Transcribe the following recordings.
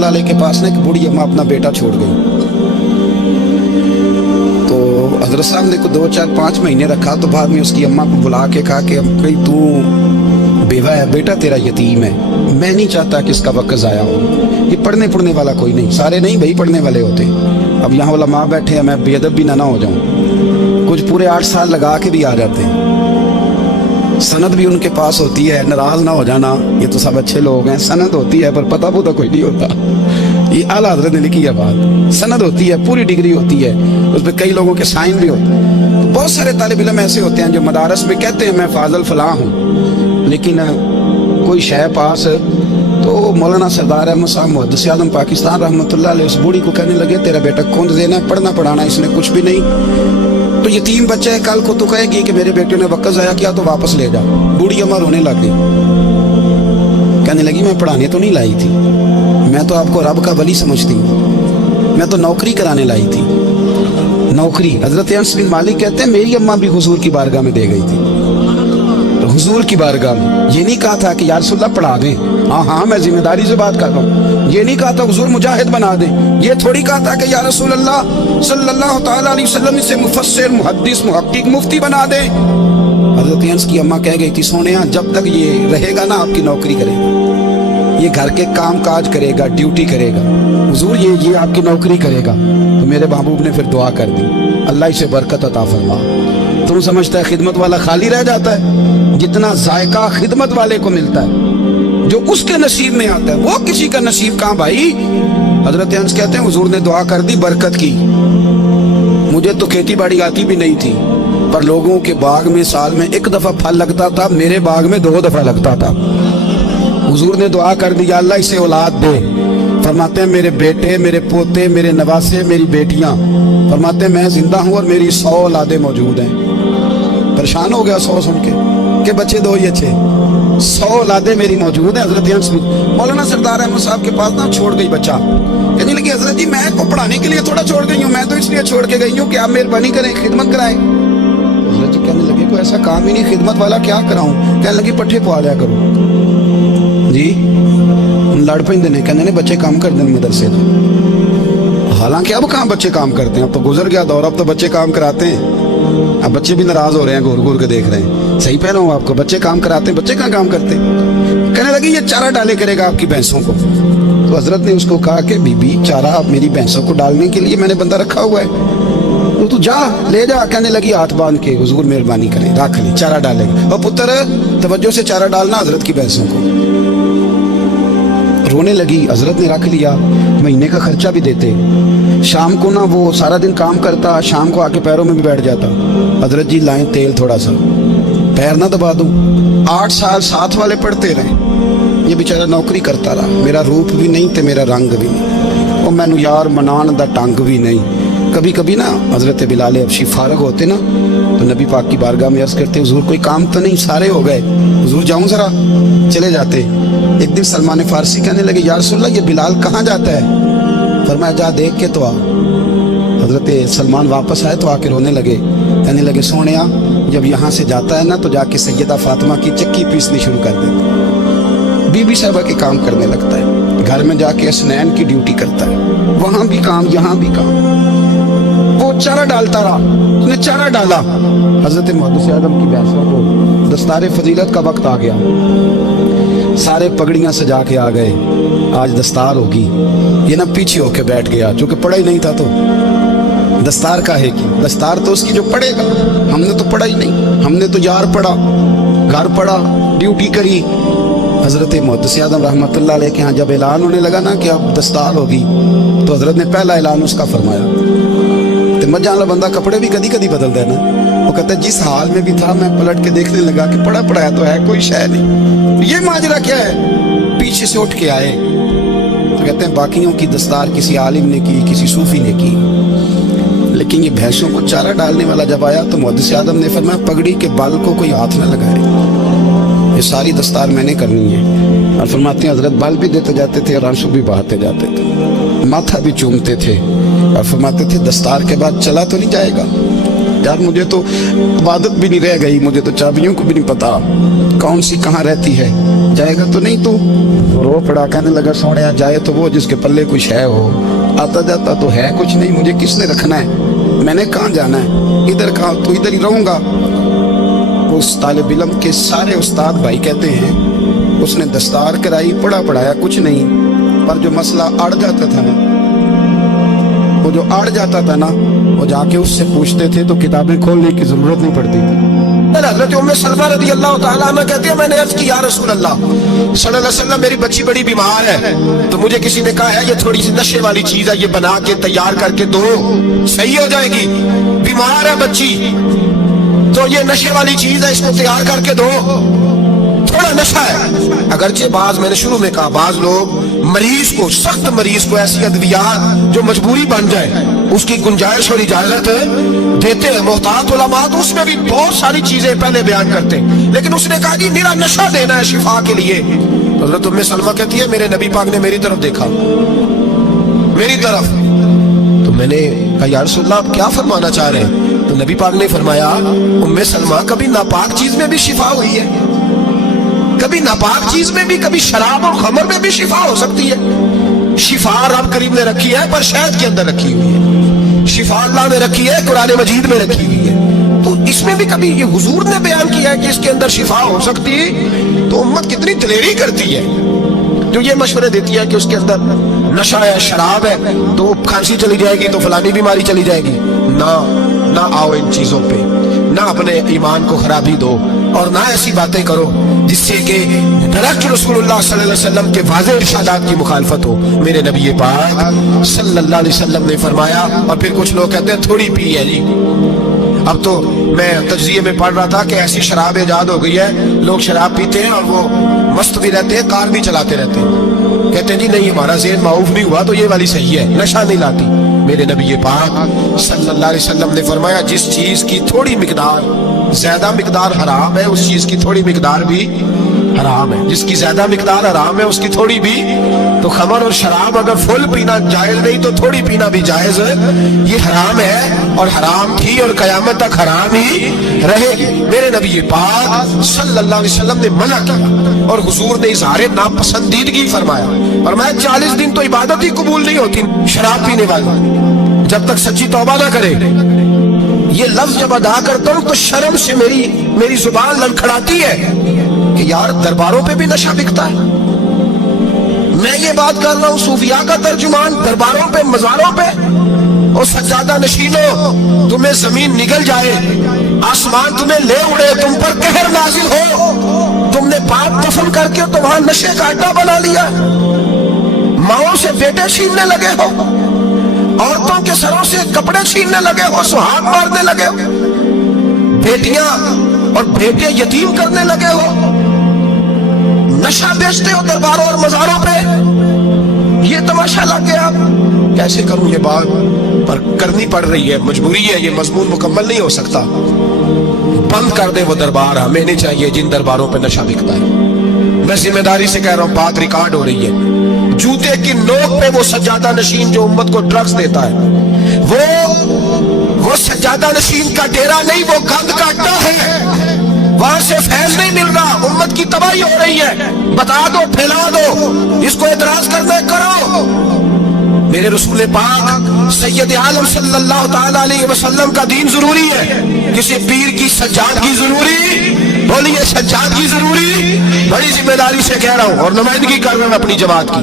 रहमतुल्लाह अलैह के पास ना एक बूढ़ी अम्मा अपना बेटा छोड़ गई। तो हजरत साहब ने को 2, 4, 5 महीने रखा, तो बाद में उसकी अम्मा को बुला के कहा कि भाई तू बेवा है, बेटा तेरा यतीम है, मैं नहीं चाहता कि इसका वक्त ज़ाया हो। ये पढ़ने वाला कोई नहीं, सारे नहीं भाई पढ़ने वाले होते। अब यहाँ वाला माँ बैठे हैं, मैं बेअदब भी ना हो जाऊँ। कुछ पूरे 8 साल लगा के भी आ जाते हैं, सनद भी उनके पास होती है, नाराज ना हो जाना, ये तो सब अच्छे लोग हैं। सनद होती है पर पता पुता कोई नहीं होता। ये आला हज़रत ने लिखी है बात। सनद होती है, पूरी डिग्री होती है, उस पर कई लोगों के साइन भी होते हैं। तो बहुत सारे तालिब इल्म ऐसे होते हैं जो मदारस में कहते हैं मैं फाजल फलां हूँ, लेकिन कोई शय पास। तो मौलाना सरदार अहमद साहब मुहद्दिस आज़म पाकिस्तान रहमतुल्लाह अलैह उस बूढ़ी को कहने लगे तेरा बेटा कौन देना है, पढ़ना पढ़ाना इसने कुछ भी नहीं, तो यतीम बच्चा है, कल को तो कहेगी कि मेरे बेटे ने वक्त ज़ाया किया तो वापस ले जा। बूढ़ी अम्मा रोने लग गई, कहने लगी मैं पढ़ाने तो नहीं लाई थी, मैं तो आपको रब का वली समझती हूँ, मैं तो नौकरी कराने लाई थी। नौकरी हजरत अनस बिन मालिक कहते हैं मेरी अम्मा भी हुजूर की बारगाह में दे गई थी। तो हुजूर की बारगाह में ये नहीं कहा था कि या रसूलल्लाह पढ़ा दें, हाँ मैं जिम्मेदारी से बात कर रहा हूँ। ये नहीं कहा था हुजूर मुजाहिद बना दें, ये थोड़ी कहा था कि या रसूलल्लाह सल्लल्लाहु तआला अलैहि वसल्लम से मुफस्सिर मुहद्दिस मुहक्किक मुफ्ती बना दें। हजरत अनस की अम्मा कह गई थी सोनिया जब तक ये रहेगा ना आपकी नौकरी करेगा, ये घर के काम काज करेगा, ड्यूटी करेगा, हुजूर ये आपकी नौकरी करेगा। तो मेरे महबूब ने फिर दुआ कर दी अल्लाह इसे बरकत अता फरमा। तुम समझता है खिदमत वाला खाली रह जाता है? जितना जायका खिदमत वाले को मिलता है, जो उसके नसीब में आता है, वो किसी का नसीब कहाँ भाई। हजरत अनस कहते हैं हुजूर ने दुआ कर दी बरकत की। मुझे तो खेती बाड़ी आती भी नहीं थी, पर लोगों के बाग में साल में 1 दफा फल लगता था, मेरे बाग में 2 दफा लगता था। हुजूर ने दुआ कर दी अल्लाह इसे औलाद दे। फरमाते हैं मेरे बेटे, मेरे पोते, मेरे नवासे, मेरी बेटियां, फरमाते हैं मैं जिंदा हूं और मेरी 100 औलादे मौजूद हैं। परेशान हो गया 100 सुन के बच्चे 2 ही अच्छे, 100 औलादे मेरी मौजूद है। हजरत अनस मौलाना सरदार अहमद साहब के पास ना छोड़ गई बच्चा, कहने लगी हजरत जी मैं को पढ़ाने के लिए थोड़ा छोड़ गई हूँ, मैं तो इसलिए छोड़ के गई हूँ कि आप मेहरबानी करें खिदमत कराएं। हजरत जी कहने लगे कोई ऐसा काम ही नहीं, खिदमत वाला क्या कराऊं। कहने लगी पट्ठे पवा लिया करो जी। लड़ पेंदे ने, कहने ने बच्चे काम कर दें मदरसे तो। हालांकि अब कहाँ बच्चे काम करते हैं, अब तो गुजर गया दौर, अब तो बच्चे काम कराते हैं। अब बच्चे भी नाराज हो रहे हैं, घूर घूर के देख रहे हैं। सही पहना हूँ आपको, बच्चे काम कराते हैं, बच्चे कहाँ काम करते। कहने लगी ये चारा डाले करेगा आपकी भैंसों को। तो हजरत ने उसको कहा कि बीबी चारा मेरी भैंसों को डालने के लिए मैंने बंदा रखा हुआ है, तो तू जा ले जा। कहने लगी हाथ बांध के हुजूर मेहरबानी करें रख ली, चारा डालेगा। और पुत्र तवज्जो से चारा डालना हजरत की भैंसों को। रोने लगी, हजरत ने रख लिया, महीने का खर्चा भी देते। शाम को ना वो सारा दिन काम करता, शाम को आके पैरों में भी बैठ जाता। हजरत जी लाएं तेल थोड़ा सा, पैर ना दबा दूं। 8 साल साथ वाले पढ़ते रहे, ये बेचारा नौकरी करता रहा। मेरा रूप भी नहीं ते मेरा रंग भी नहीं, और मैनू यार मनान दा टंग भी नहीं। कभी कभी ना हजरत बिलाल हबशी फारग होते ना, तो नबी पाक की बारगाह में अर्ज करते हुजूर कोई काम तो नहीं, सारे हो गए, हुजूर जाऊं जरा, चले जाते। एक दिन सलमान फारसी कहने लगे या रसूलल्लाह ये बिलाल कहाँ जाता है। फरमाया जा देख के तो आ। हजरत सलमान वापस आए तो आके रोने लगे, कहने लगे सोनिया जब यहाँ से जाता है ना तो जाके सैयदा फातिमा की चक्की पीसनी शुरू कर देता, बीबी साहबा के काम करने लगता है, घर में जाके असनैन की ड्यूटी करता है, वहां भी काम यहाँ भी काम। वो चारा डालता रहा, उसने चारा डाला। हजरत मुहद्दिस आज़म की भैंसों को दस्तार फजीलत का वक्त आ गया, सारे पगड़ियां सजा के आ गए, आज दस्तार होगी। ये ना पीछे होके बैठ गया, चूंकि पढ़ा ही नहीं था तो दस्तार का है कि दस्तार तो उसकी जो पढ़ेगा, हमने तो पढ़ा ही नहीं, हमने तो यार पढ़ा, घर पढ़ा, ड्यूटी करी। हजरत मुहद्दिस आज़म रहमतुल्लाह अलैह के यहाँ जब ऐलान होने लगा ना कि अब दस्तार होगी, तो हजरत ने पहला ऐलान उसका फरमाया। तो मजा वाला बंदा कपड़े भी कदी कदी बदल देना, वो कहता है जिस हाल में भी था मैं पलट के देखने लगा कि पढ़ा पढ़ाया तो है, कोई शय नहीं, ये माजरा क्या है। पीछे से उठ के आए तो कहते हैं बाकियों की दस्तार किसी आलिम ने की, किसी सूफी ने की, लेकिन ये भैंसों को चारा डालने वाला जब आया तो मुहद्दिस आज़म ने फरमाया पगड़ी के बाल को कोई हाथ न लगाए, ये सारी दस्तार मैंने करनी है। और फरमाते हैं हजरत बाल भी देते जाते थे और आंसू भी बहाते जाते थे, माथा भी चूमते थे, और फरमाते थे दस्तार के बाद चला तो नहीं जाएगा। यार मुझे तो इबादत भी नहीं रह गई, मुझे तो चाबियों को भी नहीं पता कौन सी कहाँ रहती है। जाएगा तो नहीं तू? रो पड़ा, कहने लगा सोने जाए तो वो जिसके पल्ले कुछ है हो, आता जाता तो है कुछ नहीं, मुझे किसने रखना है, मैंने कहाँ जाना है, इधर कहाँ, तो इधर ही रहूंगा। उस तालिब इल्म के सारे उस्ताद भाई कहते हैं उसने दस्तार कराई, पढ़ा पढ़ाया कुछ नहीं, पर जो मसला अड़ जाता था ना, वो जो अड़ जाता था ना, वो जाके उससे पूछते थे तो किताबें खोलने की जरूरत नहीं पड़ती थी। हज़रत उम्मे सलमा रज़ी अल्लाह तआला अन्हा कहती है, मैंने अर्ज़ की या रसूल अल्लाह सल्लल्लाहु अलैहि वसल्लम, मेरी बच्ची बड़ी बीमार है, तो मुझे किसी ने कहा है ये थोड़ी सी नशे वाली चीज है, ये बना के तैयार करके दो, सही हो जाएगी। बीमार है बच्ची तो ये नशे वाली चीज है, इसको तैयार करके दो, थोड़ा नशा है। अगरचे मैंने शुरू में कहा, बाज लोग मरीज को, सख्त मरीज को ऐसी अद्वियात जो मजबूरी बन जाए उसकी गुंजाइश और इजाजत देते हैं। मोहतात उलमा तो उसमें भी बहुत सारी चीजें पहले बयान करते हैं, लेकिन उसने कहा कि मेरा नशा देना है शिफा के लिए। हज़रत उम्मे सलमा कहती है, मेरे नबी पाक ने मेरी तरफ देखा, मेरी तरफ, तो मैंने कहा या रसूल अल्लाह आप क्या फरमाना चाह रहे हैं? तो नबी पाक ने फरमाया, उम्मे सलमा कभी नापाक चीज में भी शिफा हुई है, कभी नापाक चीज में भी, कभी शराब और खमर में भी शिफा हो सकती है। शिफा रब करीम ने रखी है पर शहद के अंदर रखी हुई है, शिफा अल्लाह ने रखी है कुरान मजीद में रखी हुई है, तो इसमें भी कभी ये हुजूर ने बयान किया है कि इसके अंदर शिफा हो सकती है, तो उम्मत कितनी दलेरी करती है जो ये मशवरे देती है कि उसके अंदर नशा है, शराब है, तो खांसी चली जाएगी तो फलानी बीमारी चली जाएगी। ना आओ इन चीजों पे, ना अपने ईमान को खराबी दो, और ना ऐसी बातें करो जिससे कि दरअसल रसूलुल्लाह सल्लल्लाहु अलैहि वसल्लम के वाज़ेह इरशादात की मुखालफत हो। मेरे नबी पाक सल्लल्लाहु अलैहि वसल्लम ने फरमाया, और फिर कुछ लोग कहते हैं थोड़ी पी है जी। अब तो मैं तज्जिये में पढ़ रहा था कि ऐसी शराब इजाद हो गई है, लोग शराब पीते हैं और वो मस्त भी रहते हैं, कार भी चलाते रहते हैं, कहते हैं जी नहीं हमारा ज़हन माऊफ नहीं हुआ तो ये वाली सही है, नशा नहीं लाती। मेरे नबी पाक सल्लल्लाहु अलैहि वसल्लम ने फरमाया, जिस चीज की थोड़ी मिकदार, ज्यादा मिकदार हराम है, उस चीज की थोड़ी मिकदार भी हराम है, जिसकी ज्यादा मिकदार हराम है उसकी थोड़ी भी। तो खमर और शराब अगर फुल पीना जायज नहीं तो थोड़ी पीना भी जायज है, ये हराम है और हराम थी और कयामत तक हराम ही रहेगी। मेरे नबी पाक सल्लल्लाहु अलैहि वसल्लम ने मना किया और हुजूर ने इज़हार नापसंदीदगी फरमाया, 40 दिन तो इबादत ही कबूल नहीं होती शराब पीने वाली जब तक सच्ची तौबा ना करे। ये लफ्ज जब अदा करता हूं तो शर्म से मेरी जुबान लड़खड़ाती है कि यार दरबारों पे भी नशा बिकता है। मैं ये बात कर रहा हूं सूफिया का तर्जुमान, दरबारों पे, मज़ारों पे, और सज्जादा नशीनों, तुम्हें जमीन निगल जाए, आसमान तुम्हें ले उड़े, तुम पर कहर नाजिल हो, तुमने पाप दफन करके तो वहां नशे का अड्डा बना लिया, माओ से बेटे छीनने लगे हो, औरतों के सरों से कपड़े छीनने लगे हो, सुहाग मारने लगे हो, बेटियां और बेटे यतीम करने लगे हो, नशा बेचते हो दरबारों और मज़ारों पे, ये तमाशा लग गया। कैसे करूं ये बात, पर करनी पड़ रही है, मजबूरी है, ये मजमून मुकम्मल नहीं हो सकता। बंद कर दे वो दरबार, हमें नहीं चाहिए जिन दरबारों पे नशा बिकता है। मैं जिम्मेदारी से कह रहा हूं, बात रिकॉर्ड हो रही है। जूते की नोक पे वो सज्जादा नशीन जो उम्मत को ड्रग्स देता है, वो सज्जादा नशीन का डेरा नहीं, वो गंद का अड्डा है, वहां से फैज नहीं मिल रहा, उम्मत की तबाही हो रही है। बता दो, फैला दो, इसको एतराज करना है करो। मेरे रसूल पाक सैयद आलम सल्लल्लाहु ताला अलैहि वसल्लम का दीन जरूरी है, किसी पीर की सज्जादगी जरूरी, बोलिए सज्जादगी जरूरी। बड़ी जिम्मेदारी से कह रहा हूं और नुमाइंदगी कर रहा हूं अपनी जमात की।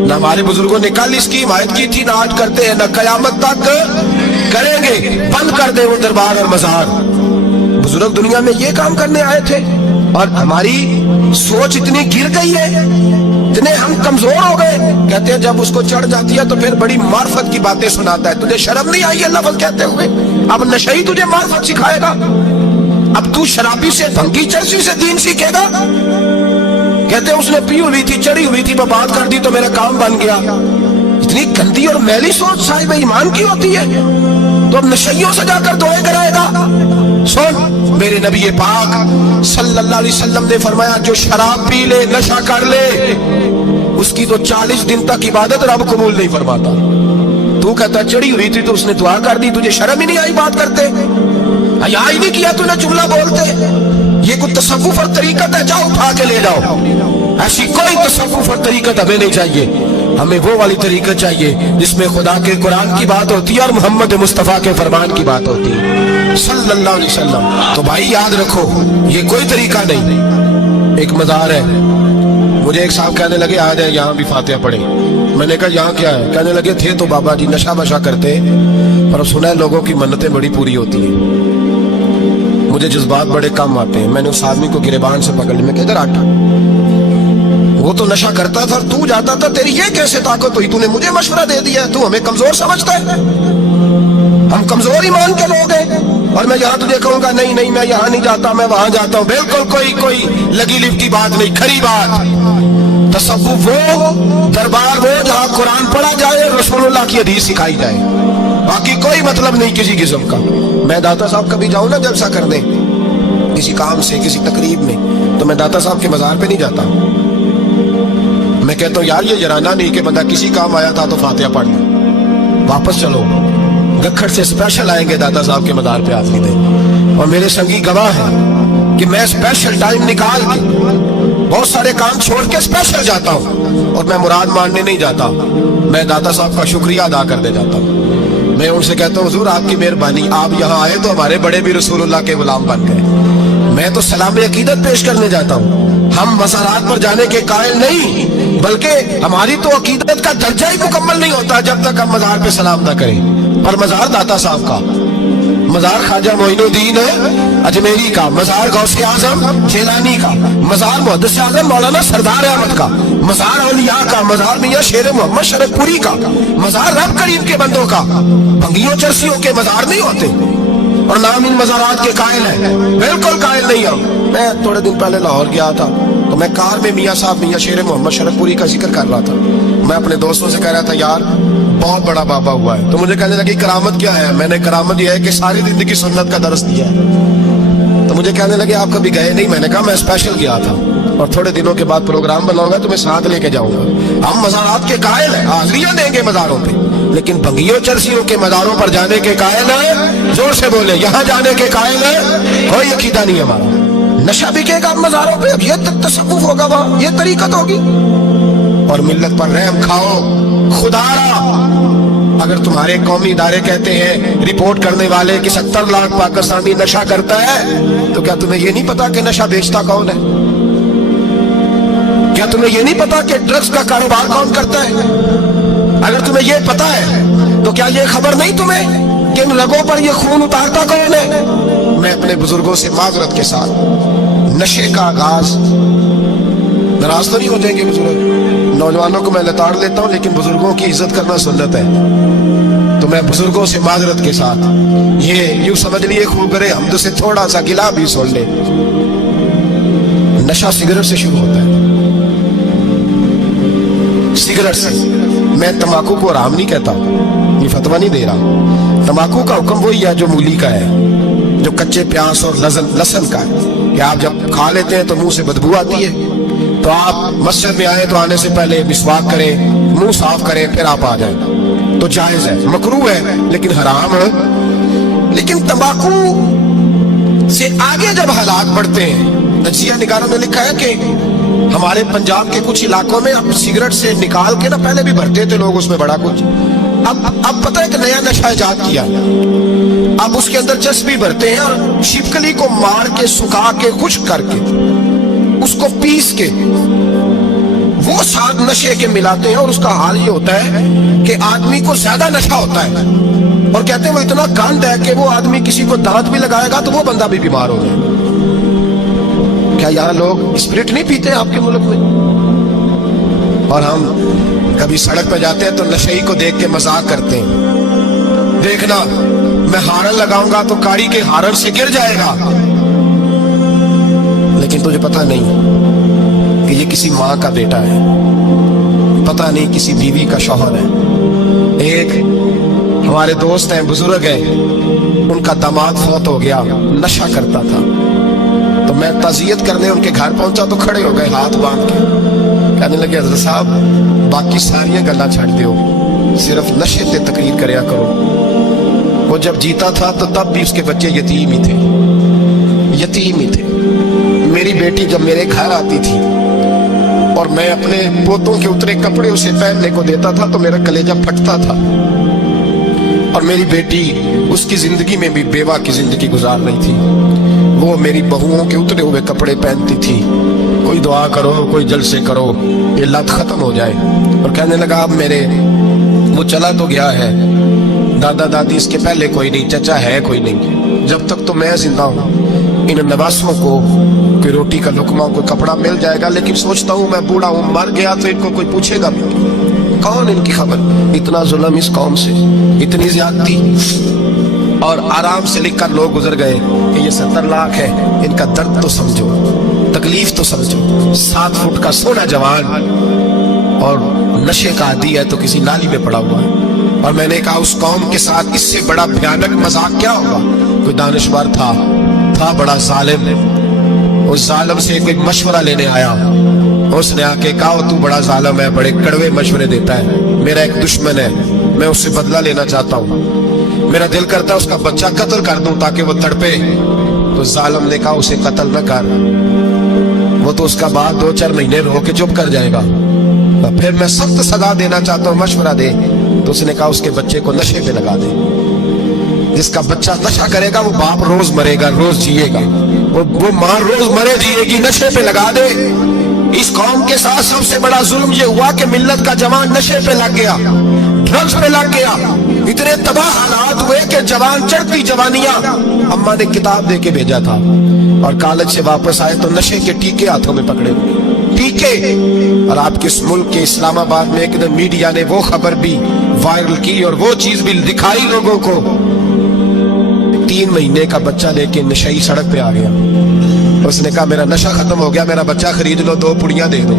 न हमारे बुजुर्गों ने कल इसकी हिमायत की थी, ना आज करते हैं, न कयामत तक करेंगे। बंद कर दे वो दरबार और मजार। बुजुर्ग दुनिया में ये काम करने आए थे और हमारी सोच इतनी गिर गई है, इतने हम कमजोर हो गए। कहते हैं जब उसको चढ़ जाती है तो फिर बड़ी मार्फत की बातें सुनाता है। तुझे शर्म नहीं आई है लफ्ज कहते हुए? अब नशई तुझे मार्फत सिखाएगा? अब तू शराबी से, भंगी चर्ची से दीन सीखेगा? कहते हैं उसने पी हुई थी, चढ़ी हुई थी, बर्बाद कर दी तो मेरा काम बन गया। इतनी गंदी और मैली सोच साहिब ईमान की होती है, तो अब नशइयों से जाकर दुआएं कराएगा। सुन, मेरे नबी पाक सल्लल्लाहु अलैहि वसल्लम ने फरमाया, जो शराब पी ले, नशा कर ले, उसकी तो 40 दिन तक इबादत रब कबूल नहीं फरमाता। तू कहता चढ़ी हुई थी तो उसने दुआ कर दी, तुझे शर्म ही नहीं आई बात करते, हया ही नहीं किया तूने जुमला बोलते? ये कोई तसव्वुफ और तरीकत है? जाओ उठा के ले जाओ। ऐसी कोई तसव्वुफ और तरीकत हमें नहीं चाहिए। हमें वो वाली तरीकत चाहिए जिसमें खुदा के कुरान की बात होती है और मोहम्मद मुस्तफ़ा के फरमान की बात होती है सल्लल्लाहु अलैहि वसल्लम। तो भाई याद रखो, ये कोई तरीका नहीं। एक मज़ार है, मुझे एक साहब कहने लगे आ जाए यहाँ भी फातिहा पढ़े। मैंने कहा यहाँ क्या है? कहने लगे थे तो बाबा जी नशा वशा करते, पर सुना है लोगों की मन्नतें बड़ी पूरी होती हैं। मुझे जज्बात बड़े कम आते हैं। मैंने उस आदमी को गिरेबान से पकड़ लिया, मैं किधर आटा, वो तो नशा करता था और तू जाता था, तेरी ये कैसे ताकत हुई? तूने मुझे मशवरा दे दिया, तू हमें कमजोर समझता है? हम कमजोर ईमान के लोग हैं और मैं यहाँ तुझे कहूंगा नहीं नहीं मैं यहाँ नहीं जाता, मैं वहां जाता हूँ। बिल्कुल कोई लगी लिपटी बात नहीं, खरी बात। तसव्वुफ वो, दरबार वो जहाँ कुरान पढ़ा जाए, रसूलुल्लाह की हदीस सिखाई जाए, बाकी कोई मतलब नहीं किसी किस्म का। मैं दाता साहब कभी जाऊँ ना जलसा करने किसी काम से, किसी तकरीब में, तो मैं दाता साहब के मज़ार पे नहीं जाता। मैं कहता हूँ यार ये जराना नहीं कि बंदा किसी काम आया था तो फातिहा पढ़ ले, वापस चलो। गखड़ से स्पेशल आएंगे दादा साहब के मज़ार पे हाजिरी दे, और मेरे संगी गवाह हैं कि मैं स्पेशल टाइम निकाल के बहुत सारे काम छोड़ के स्पेशल जाता हूँ, और मैं मुराद मानने नहीं जाता, मैं दादा साहब का शुक्रिया अदा करने जाता हूँ। मैं उनसे कहता हूँ हुजूर आपकी मेहरबानी, आप यहाँ आए तो हमारे बड़े भी रसूलुल्लाह के गुलाम बन गए। मैं तो सलाम अकीदत पेश करने जाता हूँ। हम मज़ारात पर जाने के कायल नहीं, बल्कि हमारी तो अकीदत का दर्जा ही मुकम्मल नहीं होता जब तक हम मज़ार पे सलाम ना करें। पर मज़ार दाता साहब का, मज़ार ख्वाजा मोइनुद्दीन अजमेरी का, मज़ार गौसे आज़म जिलानी का, मज़ार मुहद्दिस आज़म मौलाना सरदार अहमद का, मज़ार औलिया का, मज़ार मियां शेर मोहम्मद शरफपुरी का, मज़ार रब करीम के बंदों का। भंगियों चरसियों के मज़ार नहीं होते, और नाम इन मज़ारात के कायल है, बिल्कुल कायल नहीं हम। मैं थोड़े दिन पहले लाहौर गया था, तो मैं कार में मियां साहब मियां शेर मोहम्मद शरफपुरी का जिक्र कर रहा था। मैं अपने दोस्तों से कह रहा था यार बहुत बड़ा बाबा हुआ है, तो मुझे कहने लगी करामत क्या है? मैंने करामत यह है कि सारी जिंदगी सुन्नत का दर्स दिया है। तो मुझे कहने लगे आप कभी गए नहीं? मैंने कहा मैं स्पेशल गया था, और थोड़े दिनों के बाद प्रोग्राम बनाऊंगा तो मैं साथ लेके जाऊंगा। हम मज़ारात के कायल हैं, हाज़िरियां देंगे मज़ारों पे, लेकिन भंगियों चरसियों के मज़ारों पर जाने के कायल है? जोर से बोले, यहाँ जाने के कायल है? कोई अकीदा नहीं हमारा। नशा बिकेगा मज़ारों पे, अब ये तसव्वुफ होगा, वहाँ ये तरीकत होगी। और मिल्लत पर रहम खाओ खुदारा। अगर तुम्हारे कौमी इदारे कहते हैं रिपोर्ट करने वाले कि 70 लाख पाकिस्तानी नशा करता है, तो क्या तुम्हें ये नहीं पता कि नशा बेचता कौन है? क्या तुम्हें ये नहीं पता कि ड्रग्स का कारोबार कौन करता है? अगर तुम्हें ये पता है तो क्या ये खबर नहीं तुम्हें कि इन रगों पर ये खून उतारता कौन है? मैं अपने बुजुर्गों से माजरत के साथ, नशे का आगाज, नाराज तो नहीं हो जाएंगे बुजुर्ग, नौजवानों को मैं लताड़ लेता हूं, लेकिन बुजुर्गों की इज्जत करना सुन्नत है। तो मैं बुजुर्गों से माजरत के साथ, ये यूं समझ लिए खूब करे हम तो से थोड़ा सा गिला भी सुन ले। नशा सिगरेट से शुरू होता है, सिगरेट से। मैं तंबाकू को हराम नहीं कहता, ये फतवा नहीं दे रहा। तंबाकू का हुक्म वही है जो मूली का है, जो कच्चे प्याज और लहसुन का है, कि आप जब खा लेते हैं तो मुंह से बदबू आती है, तो आप मस्जिद में आए तो आने से पहले मिसवाक करें, मुंह साफ करें, फिर आप आ जाएं। तो जायज है, मकरूह है, लेकिन हराम है। लेकिन तंबाकू से आगे जब हालात बढ़ते हैं, तजिया निगारों ने लिखा है कि हमारे पंजाब के कुछ इलाकों में अब सिगरेट से निकाल के ना, पहले भी भरते थे लोग उसमें बड़ा कुछ, अब पता है कि नया नशा इजाद किया, अब उसके अंदर चस्पी भरते हैं और छिपकली को मार के सुखा के खुश्क करके उसको पीस के वो साथ नशे के मिलाते हैं, और उसका हाल ये होता है कि आदमी को ज्यादा नशा होता है, और कहते हैं वो इतना गंद है कि वो आदमी किसी को दांत भी लगाएगा तो वो बंदा भी बीमार हो जाए। क्या यहाँ लोग स्पिरिट नहीं पीते आपके मुल्क में? और हम कभी सड़क पर जाते हैं तो नशेई को देख के मजाक करते हैं, देखना मैं हारन लगाऊंगा तो गाड़ी के हारन से गिर जाएगा। लेकिन तुझे पता नहीं कि ये किसी माँ का बेटा है, पता नहीं किसी बीवी का शौहर है। एक हमारे दोस्त हैं, बुजुर्ग हैं, उनका दामाद फौत हो गया, नशा करता था। तो मैं ताज़ियत करने उनके घर पहुंचा तो खड़े हो गए हाथ बांध के, कहने लगे हजरत साहब बाकी सारियां गल्लां छड़ दियो, सिर्फ नशे ते तकरीर करया करो। वो जब जीता था तो तब भी उसके बच्चे यतीम ही थे, यतीम ही थे। मेरी बेटी जब मेरे घर आती थी और मैं अपने पोतों के उतरे कपड़े उसे पहनने को देता था तो मेरा कलेजा फटता था। और मेरी बेटी उसकी जिंदगी में भी बेवा की जिंदगी गुजार रही थी। वो मेरी बहुओं के उतरे हुए कपड़े पहनती थी। कोई दुआ करो, कोई जलसे करो, ये लत खत्म हो जाए। और कहने लगा अब मेरे वो चला तो गया है, दादा दादी इसके पहले कोई नहीं, चचा है कोई नहीं, जब तक तो मैं जिंदा हूँ इन नवासों को कोई रोटी का लुकमा, कोई कपड़ा मिल जाएगा। लेकिन सोचता हूँ मैं बूढ़ा हूँ, मर गया तो इनको कोई पूछेगा भी नहीं, कौन इनकी खबर। इतना जुल्म इस कौम से, इतनी ज्यादती। और आराम से लिखकर लोग गुजर गए कि ये 70 लाख है, इनका दर्द तो समझो, तकलीफ तो समझो। 7 फुट का सोना जवान और नशे का आदी है तो किसी नाली में पड़ा हुआ है। और मैंने कहा उस कौम के साथ इससे बड़ा भयानक मजाक क्या होगा। कोई दानिशवर था बड़ा जालिम, उस जालिम से कोई मशवरा लेने आया। उसने आके कहा तू बड़ा जालिम है, बड़े कड़वे मशवरे देता है, मेरा एक दुश्मन है, मैं उससे बदला लेना चाहता हूँ, मेरा दिल करता है उसका बच्चा कत्ल कर दूं ताकि वो तड़पे। तो जालिम ने कहा उसे कत्ल न कर, वो तो उसका बाप 2-4 महीने रो के चुप कर जाएगा, फिर मैं सख्त सजा देना चाहता हूँ, मशवरा दे। तो उसने कहा उसके बच्चे को नशे पे लगा दे। जिसका बच्चा नशा करेगा वो बाप रोज मरेगा, रोज जिएगा, वो माँ रोज मरे जिएगी, नशे पे लगा दे। इस कौम के साथ सबसे बड़ा जुल्म ये हुआ कि मिल्लत का जवान नशे पे लग गया, ड्रग्स पे लग गया। इतने तबाह हालात हुए कि जवान चढ़ती जवानियां, अम्मा ने किताब दे के भेजा था और कॉलेज से वापस आए तो नशे के टीके हाथों में पकड़े, टीके। और आपके इस मुल्क के इस्लामाबाद में एक दिन मीडिया ने वो खबर भी वायरल की और वो चीज भी दिखाई लोगों को। 3 महीने का बच्चा लेके नशेई सड़क पे आ गया। उसने कहा मेरा नशा खत्म हो गया, मेरा बच्चा खरीद लो, 2 पुड़ियां दे दो।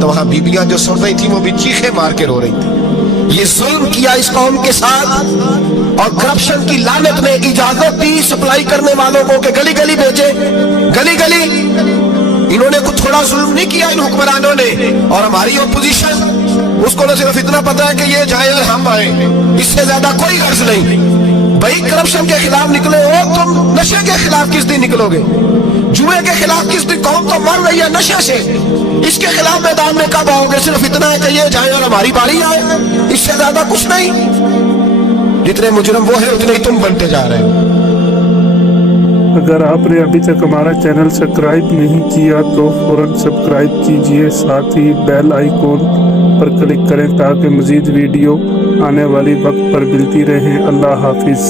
तो वहां बीबियां जो सुन रही थी वो भी चीखे मार के रो रही थी। ये जुल्म किया इस कौम के साथ। और करप्शन की लानत ने इजाजत दी सप्लाई करने वालों को कि गली गली भेजे, गली गली। इन्होंने कुछ थोड़ा जुल्म नहीं किया इन हुक्मरानों ने। और हमारी ओपोजिशन, उसको तो सिर्फ इतना पता है कि ये जाए हम आए, इससे ज्यादा कोई गर्ज नहीं। भाई करप्शन के खिलाफ निकले हो तुम, नशे के खिलाफ किस दिन निकलोगे? जुए के खिलाफ किस दिन? कौम तो मर रही है नशे से, इसके खिलाफ मैदान में कब आओगे? सिर्फ इतना है कि ये जाए और हमारी बारी आए, इससे ज्यादा कुछ नहीं। जितने मुजरिम वो है उतने ही तुम बनते जा रहे हो। अगर आपने अभी तक हमारा चैनल सब्सक्राइब नहीं किया तो फौरन सब्सक्राइब कीजिए, साथ ही बेल आइकॉन पर क्लिक करें ताकि मज़ीद वीडियो आने वाली वक्त पर मिलती रहे। अल्लाह हाफिज़।